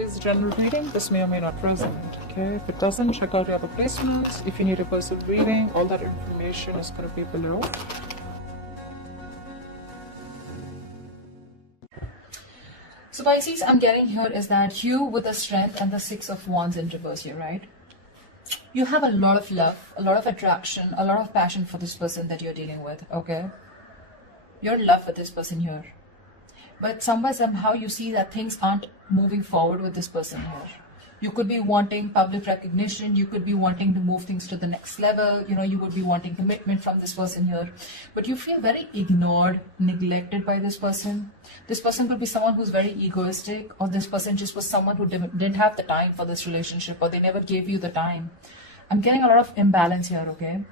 is a general reading. This may or may not resonate, okay? If it doesn't, check out your other placements. If you need a personal reading, all that information is going to be below. So Pisces, I'm getting here is that you with the Strength and the Six of Wands in reverse here, right? You have a lot of love, a lot of attraction, a lot of passion for this person that you're dealing with, okay? You're in love with this person here. But somehow you see that things aren't moving forward with this person here. You could be wanting public recognition. You could be wanting to move things to the next level. You know, you would be wanting commitment from this person here. But you feel very ignored, neglected by this person. This person could be someone who's very egoistic, or this person just was someone who didn't have the time for this relationship, or they never gave you the time. I'm getting a lot of imbalance here, okay?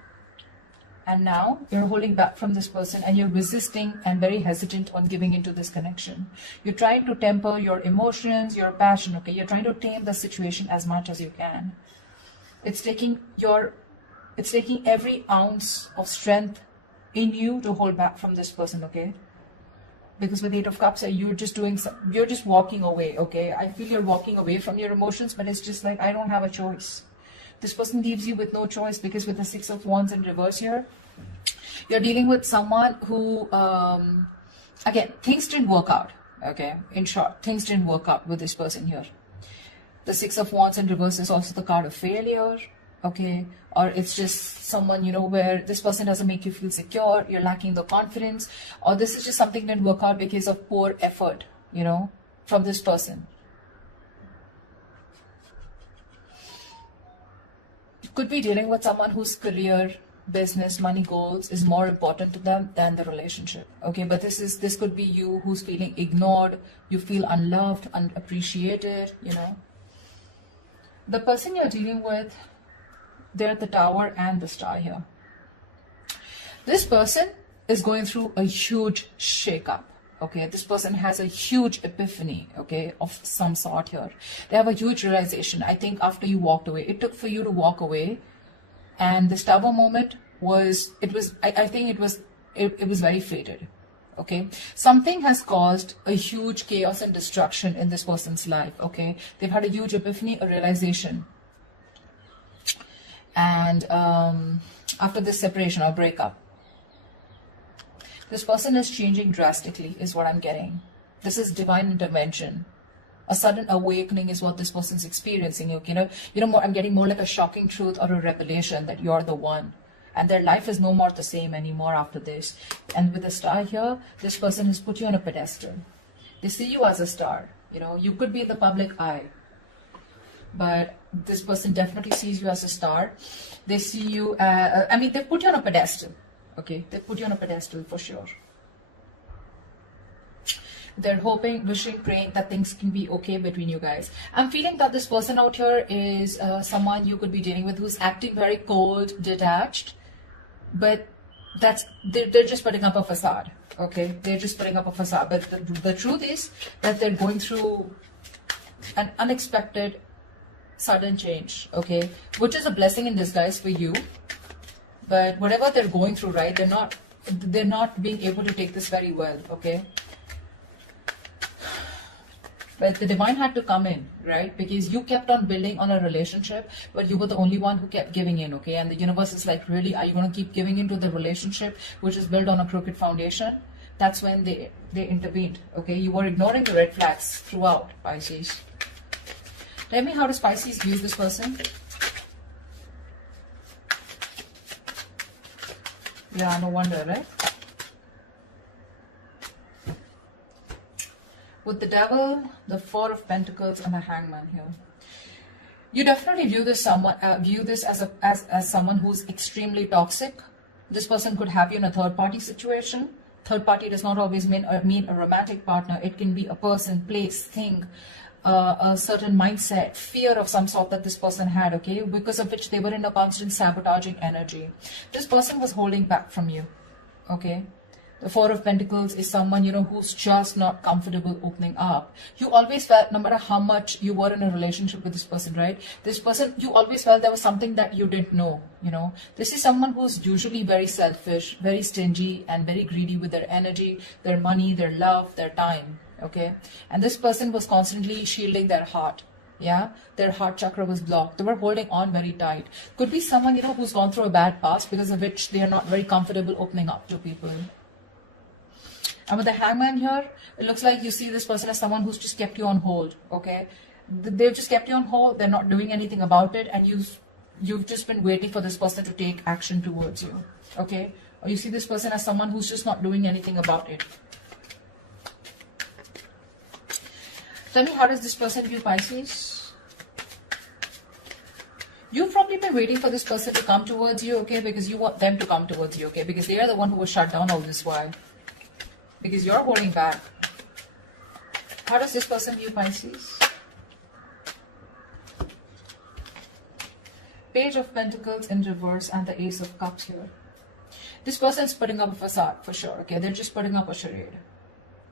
And now you're holding back from this person and you're resisting and very hesitant on giving into this connection. You're trying to temper your emotions, your passion, okay? You're trying to tame the situation as much as you can. It's taking every ounce of strength in you to hold back from this person, okay? Because with the Eight of Cups, you're just walking away, okay? I feel you're walking away from your emotions, but it's just like, I don't have a choice. This person leaves you with no choice, because with the Six of Wands in reverse here, you're dealing with someone who, again, things didn't work out, okay? In short, things didn't work out with this person here. The Six of Wands in reverse is also the card of failure, okay? Or it's just someone, you know, where this person doesn't make you feel secure, you're lacking the confidence, or this is just something that didn't work out because of poor effort, you know, from this person. Could be dealing with someone whose career, business, money goals is more important to them than the relationship, okay? But this could be you who's feeling ignored, you feel unloved, unappreciated, you know. The person you're dealing with, they're at the Tower and the Star here. This person is going through a huge shakeup. Okay, this person has a huge epiphany, okay, of some sort here. They have a huge realization. I think after you walked away, it took for you to walk away, and this Tower moment was very fated, okay. Something has caused a huge chaos and destruction in this person's life, okay. They've had a huge epiphany, a realization, and after this separation or breakup, this person is changing drastically, is what I'm getting. This is divine intervention. A sudden awakening is what this person's experiencing. I'm getting more like a shocking truth or a revelation that you're the one. And their life is no more the same anymore after this. And with the Star here, this person has put you on a pedestal. They see you as a star. You know, you could be in the public eye, but this person definitely sees you as a star. They see you, they put you on a pedestal. Okay, they put you on a pedestal for sure. They're hoping, wishing, praying that things can be okay between you guys. I'm feeling that this person out here is someone you could be dealing with who's acting very cold, detached, but they're just putting up a facade. Okay, they're just putting up a facade. But the truth is that they're going through an unexpected, sudden change. Okay, which is a blessing in disguise for you. But whatever they're going through, right, they're not being able to take this very well, okay? But the divine had to come in, right? Because you kept on building on a relationship, but you were the only one who kept giving in, okay? And the universe is like, really, are you going to keep giving into the relationship which is built on a crooked foundation? That's when they intervened, okay? You were ignoring the red flags throughout, Pisces. Tell me, how does Pisces view this person? Yeah, no wonder, right? With the Devil, the Four of Pentacles, and the Hangman here, you definitely view this as someone who's extremely toxic. This person could have you in a third-party situation. Third party does not always mean a romantic partner. It can be a person, place, thing, a certain mindset, fear of some sort that this person had, okay, because of which they were in a constant sabotaging energy. This person was holding back from you, okay. The Four of Pentacles is someone, you know, who's just not comfortable opening up. You always felt, no matter how much you were in a relationship with this person, right, this person, you always felt there was something that you didn't know, you know. This is someone who's usually very selfish, very stingy, and very greedy with their energy, their money, their love, their time. okay? And this person was constantly shielding their heart. Yeah, their heart chakra was blocked. They were holding on very tight. Could be someone, who's gone through a bad past, because of which they are not very comfortable opening up to people. And with the Hangman here, it looks like you see this person as someone who's just kept you on hold, okay? They've just kept you on hold. They're not doing anything about it, and you've just been waiting for this person to take action towards you, okay? Or you see this person as someone who's just not doing anything about it. Tell me, how does this person view Pisces? You've probably been waiting for this person to come towards you, okay? Because you want them to come towards you, okay? Because they are the one who was shut down all this while. Because you're holding back. How does this person view Pisces? Page of Pentacles in reverse and the Ace of Cups here. This person is putting up a facade for sure, okay? They're just putting up a charade.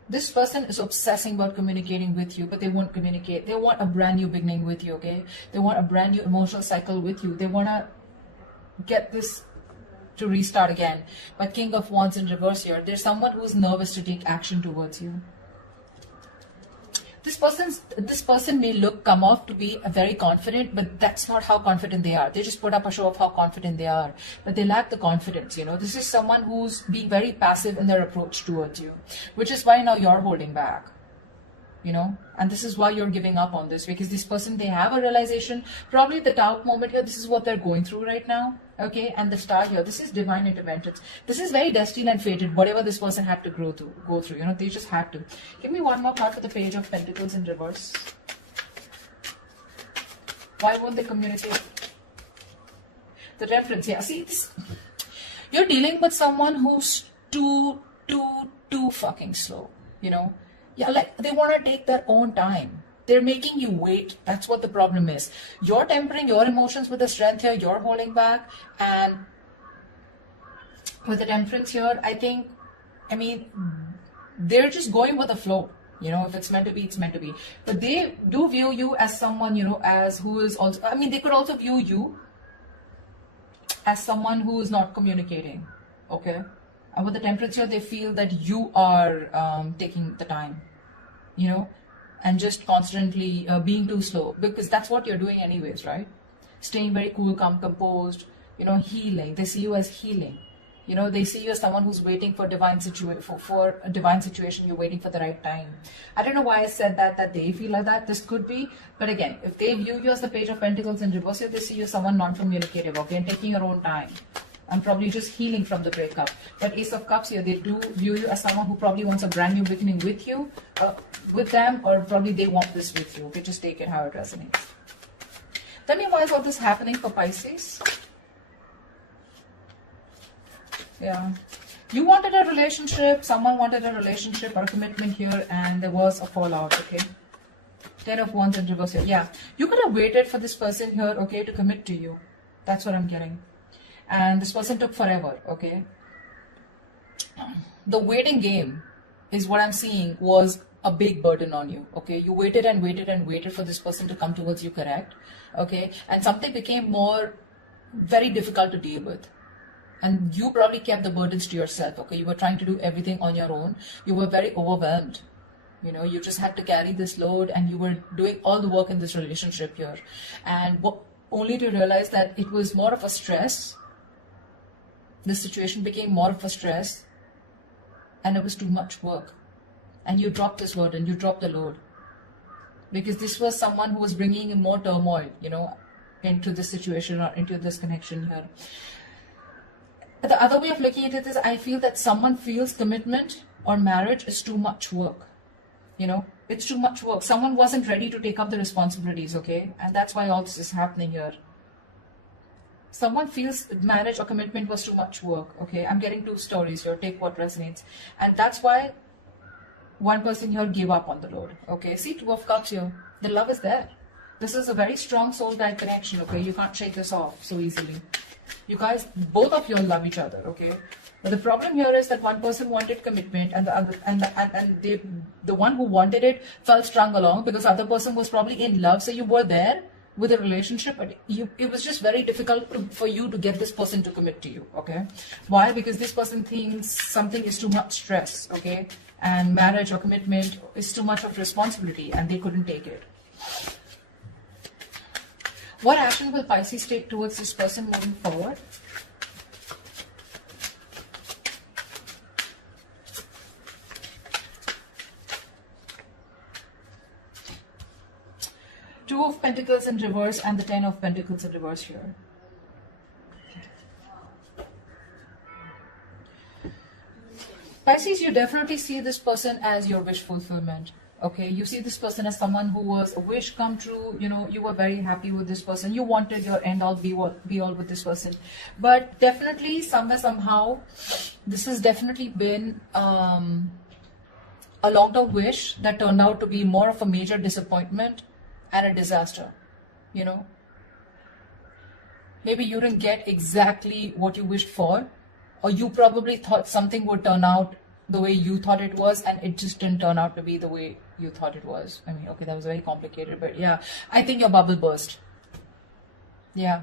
This person is obsessing about communicating with you, but they won't communicate. They want a brand new beginning with you, okay? They want a brand new emotional cycle with you. They want to get this to restart again. But King of Wands in reverse here, there's someone who's nervous to take action towards you. This person may come off to be very confident, but that's not how confident they are. They just put up a show of how confident they are, but they lack the confidence. This is someone who's being very passive in their approach towards you, which is why now you're holding back. And this is why you're giving up on this, because this person, they have a realization, probably the doubt moment here, this is what they're going through right now, okay? And the star here, this is divine interventions. This is very destined and fated, whatever this person had to go through, they just had to. Give me one more card for the Page of Pentacles in reverse. Why won't they communicate? The Reference, yeah, see this, you're dealing with someone who's too fucking slow, Yeah, like they want to take their own time. They're making you wait. That's what the problem is. You're tempering your emotions with the strength here. You're holding back. And with the Temperance here, they're just going with the flow. If it's meant to be, it's meant to be. But they do view you as someone, as who is also, they could also view you as someone who is not communicating. Okay? And with the Temperance here, they feel that you are taking the time, and just constantly being too slow, because that's what you're doing anyways, right? Staying very cool, calm, composed, healing. They see you as healing. They see you as someone who's waiting for for a divine situation. You're waiting for the right time. I don't know why I said that they feel like that. This could be, but again, if they view you as the Page of Pentacles in reverse, they see you as someone non-communicative, okay, and taking your own time. And probably just healing from the breakup. But Ace of Cups here, they do view you as someone who probably wants a brand new beginning with you, with them, or probably they want this with you. Okay, just take it how it resonates. Tell me, why is all this happening for Pisces? Yeah. You wanted a relationship, someone wanted a relationship or a commitment here, and there was a fallout, okay? 10 of Wands in reverse here. Yeah. You could have waited for this person here, okay, to commit to you. That's what I'm getting. And this person took forever, okay? The waiting game is what I'm seeing was a big burden on you, okay? You waited and waited and waited for this person to come towards you, correct? Okay? And something became very difficult to deal with. And you probably kept the burdens to yourself, okay? You were trying to do everything on your own. You were very overwhelmed. You just had to carry this load, and you were doing all the work in this relationship here. And only to realize that it was more of a stress. This situation became more of a stress, and it was too much work. And you dropped this burden, you dropped the load. Because this was someone who was bringing in more turmoil, into this situation or into this connection here. But the other way of looking at it is, I feel that someone feels commitment or marriage is too much work. It's too much work. Someone wasn't ready to take up the responsibilities, okay? And that's why all this is happening here. Someone feels marriage or commitment was too much work, okay? I'm getting two stories here. Take what resonates. And that's why one person here gave up on the load, okay? See, 2 of Cups here. The love is there. This is a very strong soul guide connection, okay? You can't shake this off so easily. You guys, both of you love each other, okay? But the problem here is that one person wanted commitment, and the other, the one who wanted it felt strung along because the other person was probably in love. So you were there, with a relationship, but it was just very difficult for you to get this person to commit to you, okay? Why? Because this person thinks something is too much stress, okay? And marriage or commitment is too much of responsibility, and they couldn't take it. What action will Pisces take towards this person moving forward? Two of Pentacles in reverse and the 10 of Pentacles in reverse here. Pisces, you definitely see this person as your wish fulfillment. Okay, you see this person as someone who was a wish come true. You know, you were very happy with this person. You wanted your end all be all with this person. But definitely, somewhere, somehow, this has definitely been a long-term wish that turned out to be more of a major disappointment and a disaster, you know. Maybe you didn't get exactly what you wished for, or you probably thought something would turn out the way you thought it was, and it just didn't turn out to be the way you thought it was. I mean, okay, that was very complicated, but yeah, I think your bubble burst. Yeah.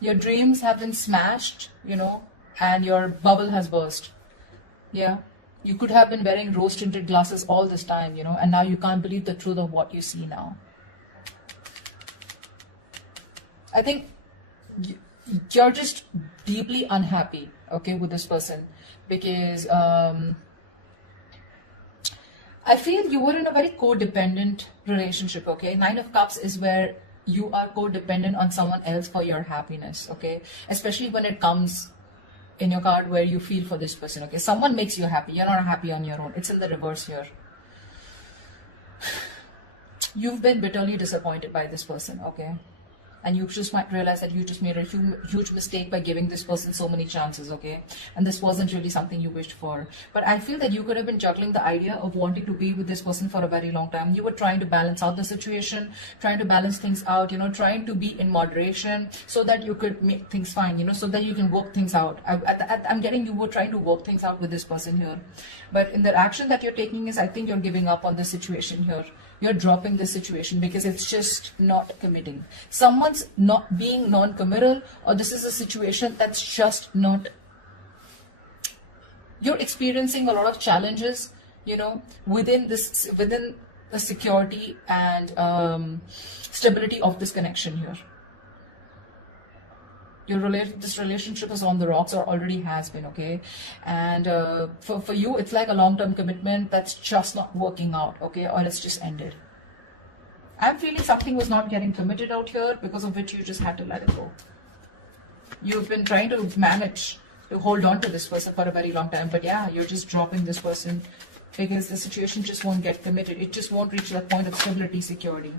Your dreams have been smashed, you know, and your bubble has burst. Yeah. You could have been wearing rose-tinted glasses all this time, you know, and now you can't believe the truth of what you see now. I think you're just deeply unhappy, okay, with this person, because I feel you were in a very codependent relationship, okay? 9 of Cups is where you are codependent on someone else for your happiness, okay? Especially when it comes in your card where you feel for this person, okay? Someone makes you happy. You're not happy on your own. It's in the reverse here. You've been bitterly disappointed by this person, okay? And you just might realize that you just made a huge mistake by giving this person so many chances, okay? And this wasn't really something you wished for. But I feel that you could have been juggling the idea of wanting to be with this person for a very long time. You were trying to balance out the situation, trying to balance things out, you know, trying to be in moderation so that you could make things fine, you know, so that you can work things out. I'm getting you were trying to work things out with this person here. But in the action that you're taking is, I think you're giving up on the situation here. You're dropping the situation because it's just not committing. Someone's not being non-committal, or this is a situation that's just not. You're experiencing a lot of challenges, you know, within the security and stability of this connection here. This relationship is on the rocks, or already has been, okay? And for you, it's like a long-term commitment that's just not working out, okay? Or it's just ended. I'm feeling something was not getting committed out here, because of which you just had to let it go. You've been trying to manage to hold on to this person for a very long time, but yeah, you're just dropping this person because the situation just won't get committed. It just won't reach that point of stability, security.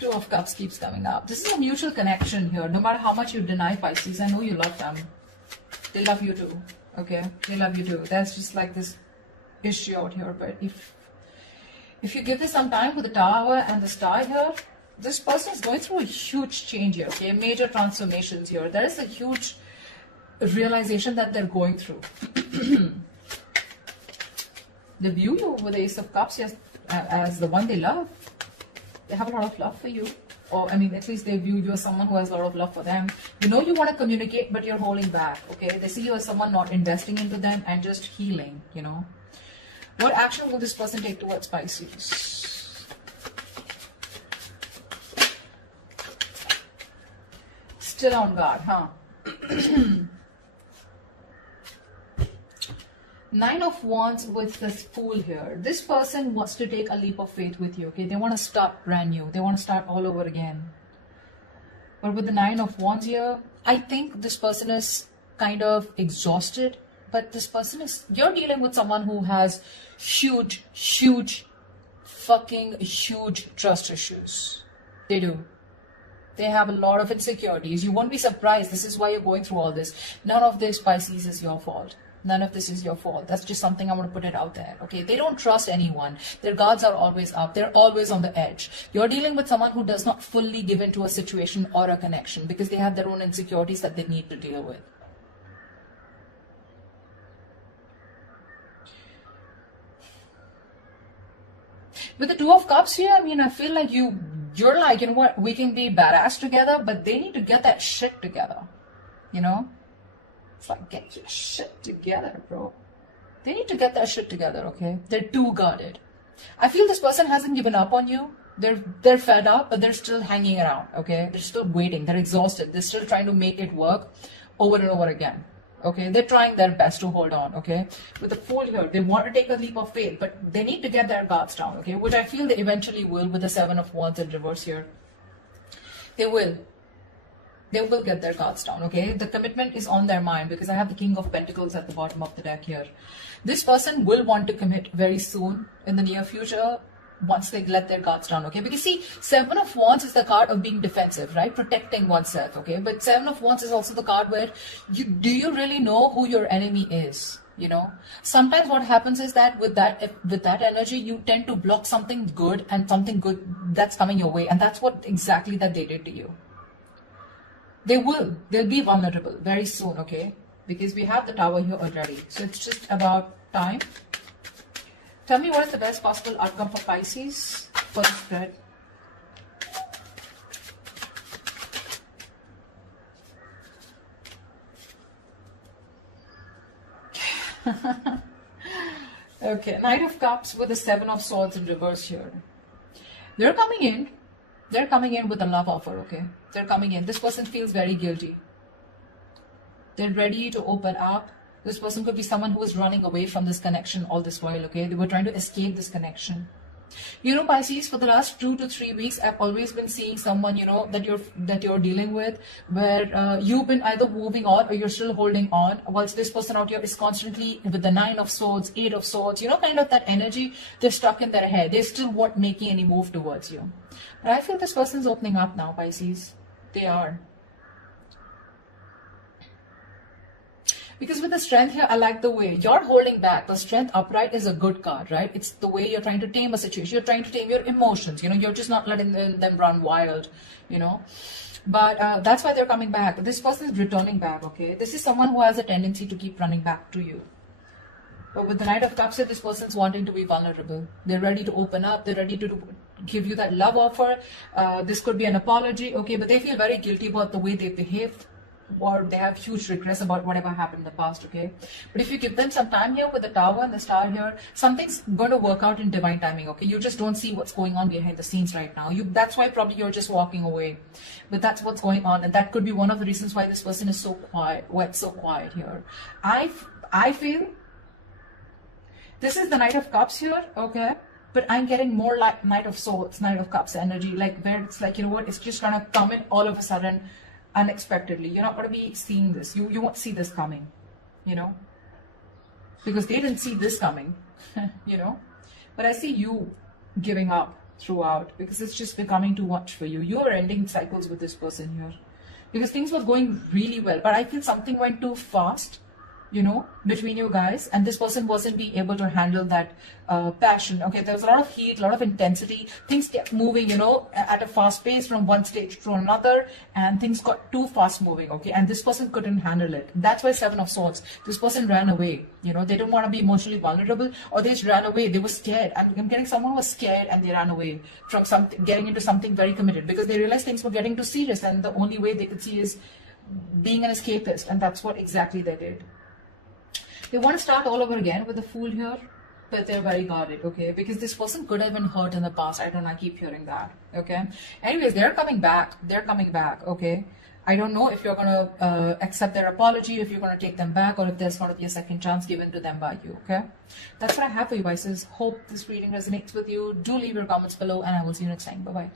2 of Cups keeps coming up. This is a mutual connection here. No matter how much you deny Pisces, I know you love them. They love you too. Okay? They love you too. That's just like this issue out here. But if you give this some time with the Tower and the Star here, this person is going through a huge change here. Okay? Major transformations here. There is a huge realization that they're going through. They view you with the Ace of Cups as the one they love. They have a lot of love for you, or I mean, at least they view you as someone who has a lot of love for them. You know you want to communicate, but you're holding back, okay? They see you as someone not investing into them and just healing, you know. What action will this person take towards Pisces? Still on guard, huh? 9 of Wands with this Fool here. This person wants to take a leap of faith with you, okay? They want to start brand new. They want to start all over again. But with the 9 of Wands here, I think this person is kind of exhausted. But this person is... You're dealing with someone who has huge trust issues. They do. They have a lot of insecurities. You won't be surprised. This is why you're going through all this. None of this, Pisces, is your fault. None of this is your fault. That's just something I want to put it out there. Okay, they don't trust anyone. Their guards are always up. They're always on the edge. You're dealing with someone who does not fully give into a situation or a connection because they have their own insecurities that they need to deal with. With the Two of Cups here, I mean, I feel like you're like, you know what, we can be badass together, but they need to get that shit together, you know? It's like, get your shit together, bro. They need to get that shit together, okay? They're too guarded. I feel this person hasn't given up on you. They're fed up, but they're still hanging around, okay? They're still waiting. They're exhausted. They're still trying to make it work over and over again, okay? They're trying their best to hold on, okay? With the Fool here, they want to take a leap of faith, but they need to get their guards down, okay? Which I feel they eventually will with the Seven of Wands in reverse here. They will. They will get their guards down, okay? The commitment is on their mind because I have the King of Pentacles at the bottom of the deck here. This person will want to commit very soon in the near future once they let their guards down, okay? Because see, Seven of Wands is the card of being defensive, right? Protecting oneself, okay? But Seven of Wands is also the card where do you really know who your enemy is? You know, sometimes what happens is that with that energy, you tend to block something good and something good that's coming your way, and that's what exactly that they did to you. They'll be vulnerable very soon, okay? Because we have the Tower here already. So it's just about time. Tell me what is the best possible outcome for Pisces for the spread. Okay, Knight of Cups with the Seven of Swords in reverse here. They're coming in. They're coming in with a love offer, okay? They're coming in. This person feels very guilty. They're ready to open up. This person could be someone who was running away from this connection all this while, okay? They were trying to escape this connection. You know, Pisces, for the last 2 to 3 weeks, I've always been seeing someone, you know, that you're dealing with, where you've been either moving on or you're still holding on, whilst this person out here is constantly with the 9 of Swords, 8 of Swords, you know, kind of that energy. They're stuck in their head. They still weren't making any move towards you. But I feel this person's opening up now, Pisces. They are. Because with the Strength here, I like the way you're holding back. The Strength upright is a good card, right? It's the way you're trying to tame a situation. You're trying to tame your emotions. You know, you're just not letting them run wild, you know. But that's why they're coming back. This person is returning back, okay? This is someone who has a tendency to keep running back to you. But with the Knight of Cups here, this person's wanting to be vulnerable. They're ready to open up. They're ready to give you that love offer. This could be an apology, okay? But they feel very guilty about the way they behaved, or they have huge regrets about whatever happened in the past, okay? But if you give them some time here with the Tower and the Star here, something's going to work out in divine timing, okay? You just don't see what's going on behind the scenes right now. That's why probably you're just walking away. But that's what's going on, and that could be one of the reasons why this person is so quiet, so quiet here. I feel this is the Knight of Cups here, okay? But I'm getting more like Knight of Swords, Knight of Cups energy, like where it's like, you know what, it's just gonna come in all of a sudden, unexpectedly. You're not going to be seeing this. You won't see this coming, you know, because they didn't see this coming, you know. But I see you giving up throughout because it's just becoming too much for you. You're ending cycles with this person here because things were going really well, but I feel something went too fast, you know, between you guys, and this person wasn't being able to handle that passion, okay? There was a lot of heat, a lot of intensity. Things kept moving, you know, at a fast pace from one stage to another, and things got too fast moving, okay? And this person couldn't handle it. That's why Seven of Swords. This person ran away, you know. They don't want to be emotionally vulnerable, or they just ran away. They were scared. I'm getting someone who was scared and they ran away from something, getting into something very committed because they realized things were getting too serious, and the only way they could see is being an escapist, and that's what exactly they did. They want to start all over again with the Fool here, but they're very guarded, okay? Because this person could have been hurt in the past. I don't know, I keep hearing that, okay? Anyways, they're coming back. They're coming back, okay? I don't know if you're going to accept their apology, if you're going to take them back, or if there's going to be a second chance given to them by you, okay? That's what I have for you, Pisces. Hope this reading resonates with you. Do leave your comments below, and I will see you next time. Bye-bye.